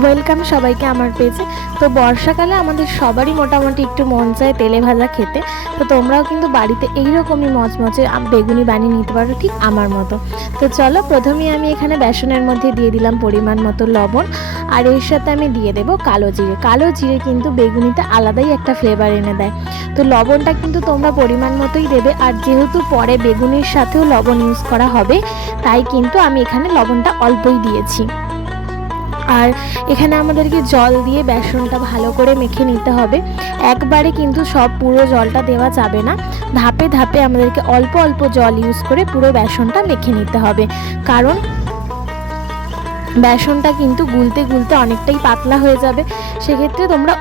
Welcome সবাইকে আমার পেজে। তো বর্ষাকালে আমাদের সবারই মোটামুটি একটু মন চায় তেলে ভাজা খেতে। তো তোমরাও কিন্তু বাড়িতে এইরকমই মচমচে বেগুনি বানিয়ে নিতে পারো ঠিক আমার মতো। তো চলো প্রথমেই আমি এখানে বেসনের মধ্যে দিয়ে দিলাম পরিমাণ মতো লবণ। আর এর সাথে আমি দিয়ে দেবো কালো জিরে। কালো জিরে কিন্তু বেগুনিতে আলাদাই একটা ফ্লেভার এনে দেয়। তো লবণটা কিন্তু তোমরা পরিমাণ মতোই দেবে। আর যেহেতু পরে বেগুনির সাথেও লবণ ইউজ করা হবে, তাই কিন্তু আমি এখানে লবণটা অল্পই দিয়েছি। আর এখানে আমাদেরকে জল দিয়ে বেসনটা ভালো করে মেখে নিতে হবে। একবারে কিন্তু সব পুরো জলটা দেওয়া যাবে না। ধাপে ধাপে আমাদেরকে অল্প অল্প জল ইউজ করে পুরো বেসনটা মেখে নিতে হবে। কারণ বেসনটা কিন্তু গুলতে গুলতে অনেকটাই পাতলা হয়ে যাবে। সেক্ষেত্রে তোমরা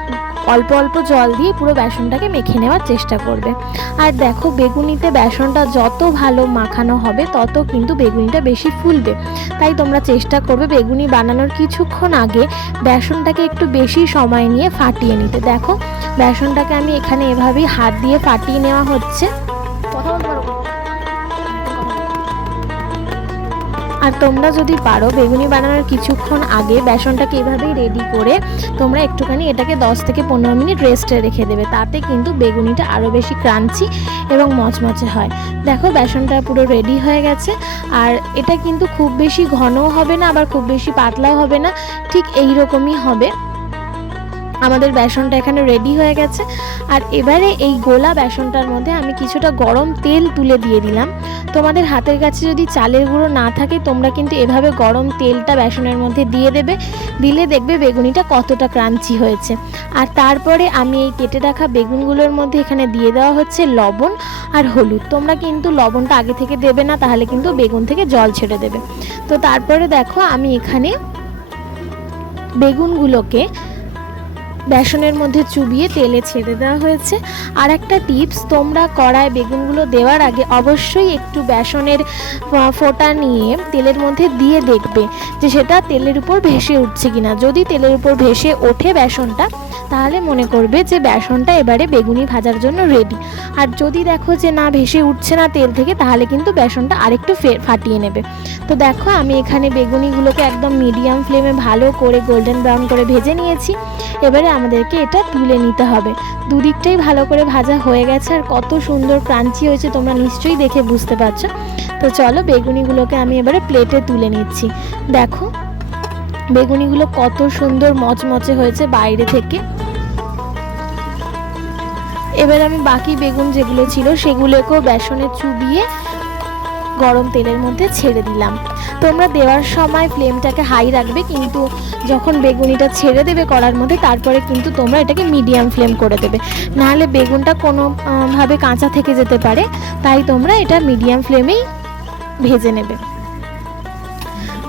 অল্প অল্প জল দিয়ে পুরো বেসনটাকে মেখে নেওয়ার চেষ্টা করবে। আর দেখো, বেগুনিতে বেসনটা যত ভালো মাখানো হবে, তত কিন্তু বেগুনিটা বেশি ফুলবে। তাই তোমরা চেষ্টা করবে বেগুনি বানানোর কিছুক্ষণ আগে বেসনটাকে একটু বেশি সময় নিয়ে ফাটিয়ে নিতে। দেখো, বেসনটাকে আমি এখানে এভাবেই হাত দিয়ে ফাটিয়ে নেওয়া হচ্ছে। আর তোমরা যদি পারো বেগুনি বানানোর কিছুক্ষণ আগে বেসনটাকে এভাবেই রেডি করে তোমরা একটুখানি এটাকে 10 থেকে পনেরো মিনিট রেস্টে রেখে দেবে। তাতে কিন্তু বেগুনিটা আরও বেশি ক্রাঞ্চি এবং মচমচে হয়। দেখো বেসনটা পুরো রেডি হয়ে গেছে। আর এটা কিন্তু খুব বেশি ঘনও হবে না, আবার খুব বেশি পাতলাও হবে না। ঠিক এই রকমই হবে। আমাদের বেসনটা এখানে রেডি হয়ে গেছে। আর এবারে এই গোলা বেসনটার মধ্যে আমি কিছুটা গরম তেল তুলে দিয়ে দিলাম। তোমাদের হাতের কাছে যদি চালের গুঁড়ো না থাকে, তোমরা কিন্তু এভাবে গরম তেলটা বেসনের মধ্যে দিয়ে দেবে। দিলে দেখবে বেগুনিটা কতটা ক্রাঞ্চি হয়েছে। আর তারপরে আমি এই কেটে রাখা বেগুনগুলোর মধ্যে এখানে দিয়ে দেওয়া হচ্ছে লবণ আর হলুদ। তোমরা কিন্তু লবণটা আগে থেকে দেবে না, তাহলে কিন্তু বেগুন থেকে জল ছেড়ে দেবে। তো তারপরে দেখো আমি এখানে বেগুনগুলোকে বেসনের মধ্যে চুবিয়ে তেলে ছেড়ে দেওয়া হয়েছে। আর একটা টিপস, তোমরা কড়ায় বেগুনগুলো দেওয়ার আগে অবশ্যই একটু বেসনের ফোঁটা নিয়ে তেলের মধ্যে দিয়ে দেখবে যে সেটা তেলের উপর ভেসে উঠছে কিনা। যদি তেলের উপর ভেসে ওঠে বেসনটা, তাহলে মনে করবে যে বেসনটা এবারে বেগুনি ভাজার জন্য রেডি আর যদি দেখো যে না ভেসে উঠছে না তেল থেকে, তাহলে কিন্তু বেসনটা আরেকটু ফাটিয়ে নেবে। তো দেখো, আমি এখানে বেগুনিগুলোকে একদম মিডিয়াম ফ্লেমে ভালো করে গোল্ডেন ব্রাউন করে ভেজে নিয়েছি। এবারে আমাদেরকে এটা তুলে নিতে হবে। দুদিকটাই ভালো করে ভাজা হয়ে গেছে আর কত সুন্দর ক্রাঞ্চি হয়েছে, তোমরা নিশ্চয়ই দেখে বুঝতে পারছ। তো চলো বেগুনিগুলোকে আমি এবারে প্লেটে তুলে নিচ্ছি। দেখো, বেগুনিগুলো কত সুন্দর মচমচে হয়েছে বাইরে থেকে। এবার আমি বাকি বেগুন যেগুলো ছিল, সেগুলোকেও বেসনে চুবিয়ে গরম তেলের মধ্যে ছেড়ে দিলাম। তোমরা দেওয়ার সময় ফ্লেমটাকে হাই রাখবে, কিন্তু যখন বেগুনিটা ছেড়ে দেবে করার মধ্যে, তারপরে কিন্তু তোমরা এটাকে মিডিয়াম ফ্লেম করে দেবে। নাহলে বেগুনটা কোনোভাবে কাঁচা থেকে যেতে পারে, তাই তোমরা এটা মিডিয়াম ফ্লেমেই ভেজে নেবে।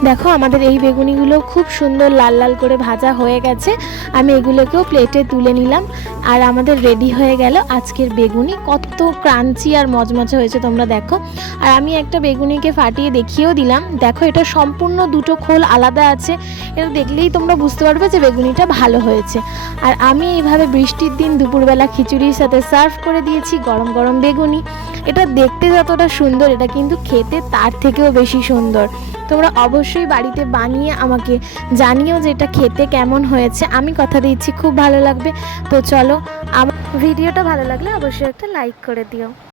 দেখো, আমাদের এই বেগুনিগুলো খুব সুন্দর লাল লাল করে ভাজা হয়ে গেছে। আমি এগুলোকেও প্লেটে তুলে নিলাম। আর আমাদের রেডি হয়ে গেল আজকের বেগুনি। কত ক্রাঞ্চি আর মজমজে হয়েছে তোমরা দেখো। আর আমি একটা বেগুনিকে ফাটিয়ে দেখিয়েও দিলাম। দেখো, এটা সম্পূর্ণ দুটো খোল আলাদা আছে। এটা দেখলেই তোমরা বুঝতে পারবে যে বেগুনিটা ভালো হয়েছে। আর আমি এইভাবে বৃষ্টির দিন দুপুরবেলা খিচুড়ির সাথে সার্ভ করে দিয়েছি গরম গরম বেগুনি। এটা দেখতে যতটা সুন্দর, এটা কিন্তু খেতে তার থেকেও বেশি সুন্দর। তোমরা অবশ্যই বাড়িতে বানিয়ে আমাকে জানিও যে এটা খেতে কেমন হয়েছে। আমি কথা দিচ্ছি, খুব ভালো লাগবে। তো চলো, আমার ভিডিওটা ভালো লাগলে অবশ্যই একটা লাইক করে দিও।